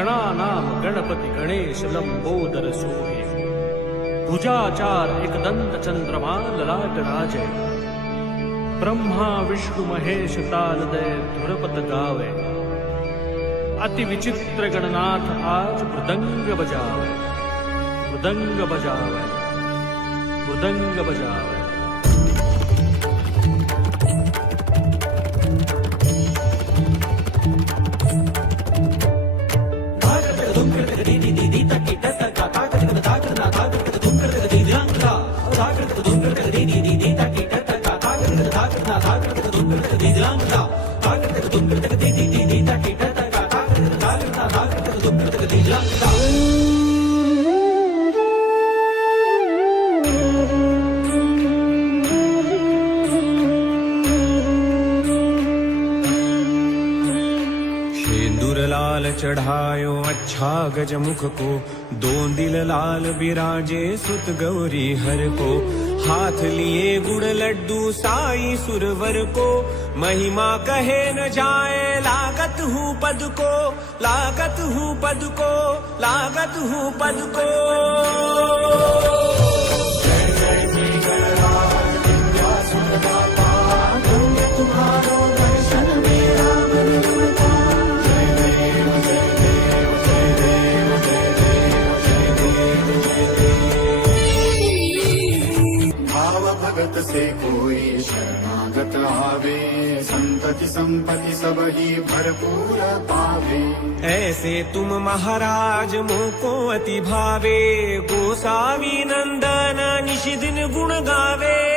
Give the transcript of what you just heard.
गणानाम गणपति गणेश लंबोदर सोहे भुजाचार एकदंत चंद्रमा ललाट राजे ब्रह्मा विष्णु महेश तालदय धुरपत गावे अति विचित्र गणनाथ आज मृदंग बजावे मृदंग बजावे मृदंग बजावे। लाल चढ़ायो अच्छा गजमुख को, दो दिल लाल बिराजे सुत गौरी हर को। हाथ लिए गुड़ लड्डू साई सुरवर को, महिमा कहे न जाए लागत हूँ पद को, लागत हूँ पद को, लागत हूँ पद को। भगत से कोई शरणागत आवे, संतति संपत्ति सब ही भरपूर पावे। ऐसे तुम महाराज मोको अति भावे, गोसावी नंदन निशिदिन गुण गावे।